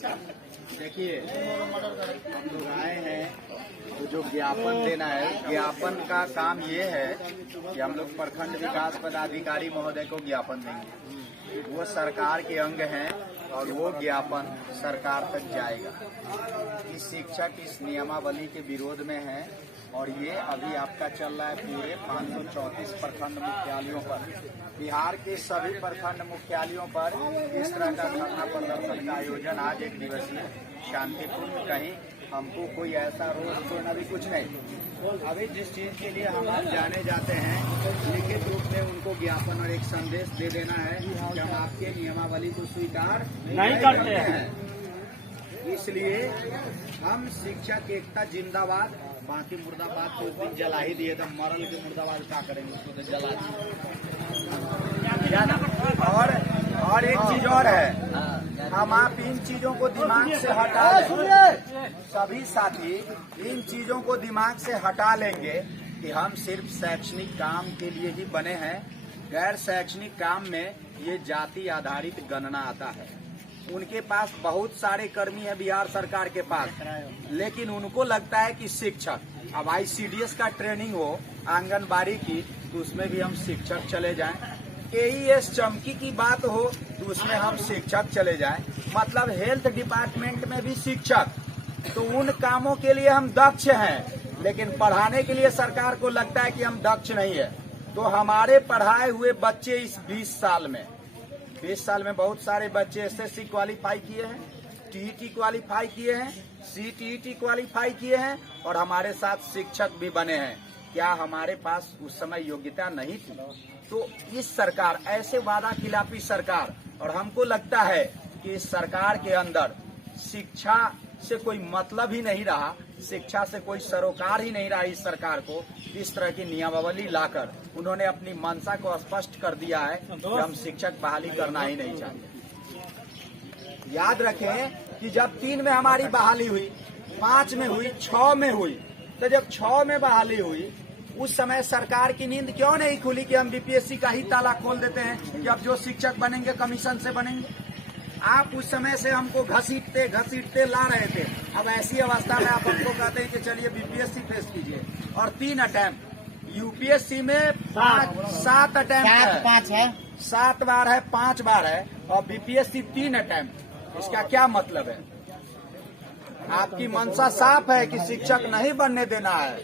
देखिए, हम लोग आए हैं तो जो ज्ञापन देना है, ज्ञापन का काम ये है कि हम लोग प्रखंड विकास पदाधिकारी महोदय को ज्ञापन देंगे। वो सरकार के अंग हैं और वो ज्ञापन सरकार तक जाएगा। इस शिक्षक इस नियमावली के विरोध में है और ये अभी आपका चल रहा है पूरे 534 प्रखंड मुख्यालयों पर। बिहार के सभी प्रखंड मुख्यालयों पर इस तरह का धरना प्रदर्शन का आयोजन आज एक दिवसीय शांतिपूर्ण, कहीं हमको कोई ऐसा रोज तो अभी कुछ नहीं। अभी जिस चीज के लिए हम जाने जाते हैं लिखित रूप में उनको ज्ञापन और एक संदेश दे देना है कि हम आपके नियमावली को स्वीकार नहीं करते हैं। इसलिए हम शिक्षक एकता जिंदाबाद, बाकी मुर्दाबाद तो उस दिन जला ही दिए, तो मरल के मुर्दाबाद क्या करेंगे, उसको तो जला दिए। और एक चीज और है, हम आप इन चीजों को दिमाग से हटा लेंगे, सभी साथी इन चीजों को दिमाग से हटा लेंगे कि हम सिर्फ शैक्षणिक काम के लिए ही बने हैं। गैर शैक्षणिक काम में ये जाति आधारित गणना आता है। उनके पास बहुत सारे कर्मी है बिहार सरकार के पास, लेकिन उनको लगता है कि शिक्षक, अब ICDS का ट्रेनिंग हो आंगनबाड़ी की तो उसमें भी हम शिक्षक चले जाएं, AES चमकी की बात हो तो उसमें हम शिक्षक चले जाएं, मतलब हेल्थ डिपार्टमेंट में भी शिक्षक। तो उन कामों के लिए हम दक्ष हैं, लेकिन पढ़ाने के लिए सरकार को लगता है कि हम दक्ष नहीं है। तो हमारे पढ़ाए हुए बच्चे इस 20 साल में बहुत सारे बच्चे SSC क्वालिफाई किए हैं, TET क्वालिफाई किए हैं, CTET क्वालिफाई किए हैं और हमारे साथ शिक्षक भी बने हैं। क्या हमारे पास उस समय योग्यता नहीं थी? तो इस सरकार, ऐसे वादा खिलाफी सरकार, और हमको लगता है कि इस सरकार के अंदर शिक्षा से कोई मतलब ही नहीं रहा, शिक्षा से कोई सरोकार ही नहीं रहा। इस सरकार को इस तरह की नियमावली लाकर उन्होंने अपनी मंशा को स्पष्ट कर दिया है कि हम शिक्षक बहाली करना ही नहीं चाहते। याद रखें कि जब 3 में हमारी बहाली हुई, 5 में हुई, 6 में हुई, तो जब 6 में बहाली हुई उस समय सरकार की नींद क्यों नहीं खुली कि हम BPSC का ही ताला खोल देते हैं कि अब जो शिक्षक बनेंगे कमीशन से बनेंगे। आप उस समय से हमको घसीटते ला रहे थे। अब ऐसी अवस्था में आप हमको कहते हैं कि चलिए BPSC फेस कीजिए, और 3 अटेम्प्ट, UPSC में 7 अटेम्प्ट है, 7 बार है, 5 बार है, और BPSC 3 अटेम्प्ट। इसका क्या मतलब है? आपकी मंशा साफ है कि शिक्षक नहीं बनने देना है।